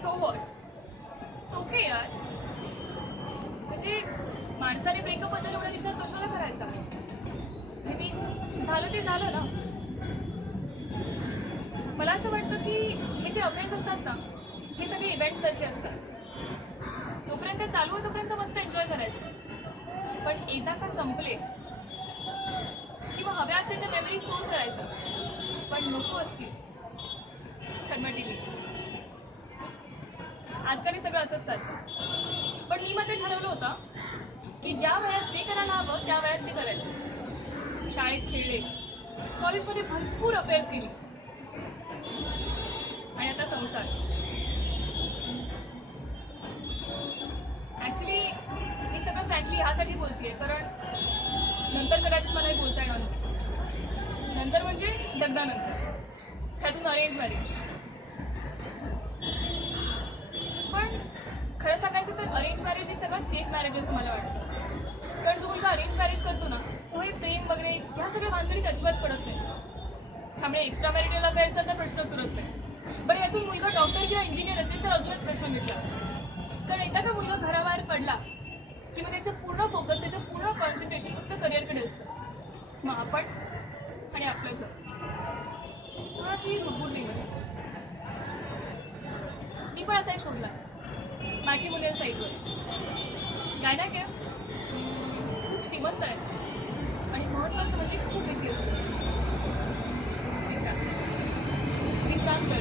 So what, it's okay यार. म्हणजे माणसाने ब्रेकअप बद्दल एवढा विचार कशाला करायचा. आय मीन झालं ते झालं ना. मला असं वाटतं की हे जे अफेअर्स असतात ना, हे सगळे इव्हेंटसारखे असतात. जोपर्यंत चालू आहे तोपर्यंत मस्त एन्जॉय करायचं, पण एकदा का संपले किंवा हव्या असेल त्या मेमरी स्टोर करायच्या, पण नको असतील तर मग डिलीट. आजकाल हे सगळं असंच चालतं. पण मी मात्र ठरवलं होतं की ज्या वयात जे करायला हवं त्या वयात ते करायचं. शाळेत खेळले, कॉलेजमध्ये भरपूर अफेअर्स केली, आणि आता संसार. ॲक्च्युली मी सगळं फ्रँकली ह्यासाठी बोलतेय कारण नंतर कदाचित मला हे बोलता येणार नाही. नंतर म्हणजे लग्नानंतर, त्यातून अरेंज मॅरेज. पण खरं सांगायचं तर अरेंज मॅरेज हे सगळ्यात सेफ मॅरेज असं मला वाटतं. कारण जो मुलगा अरेंज मॅरेज करतो ना, तो हे प्रेम वगैरे ह्या सगळ्या भानगडीत अजिबात पडत नाही. त्यामुळे एक्स्ट्रा मॅरिटल अफेअरचा तर प्रश्नच उरत नाही. बरं, यातून मुलगा डॉक्टर किंवा इंजिनियर असेल तर अजूनच प्रश्न मिटला. कारण एकदा का मुलगा घराबाहेर पडला की मग त्याचं पूर्ण फोकस, त्याचं पूर्ण कॉन्सन्ट्रेशन फक्त करिअरकडे असतं. मग आपण आणि आपलं घर, कोणाचीही लुडबुड नाही मध्ये. मी पण असा एक शोधला मॅट्रिमोनियल साईटवर. काय ना काय खूप श्रीमंत आहे आणि महत्त्वाचं म्हणजे खूप बिझी असतं. एक काम कर,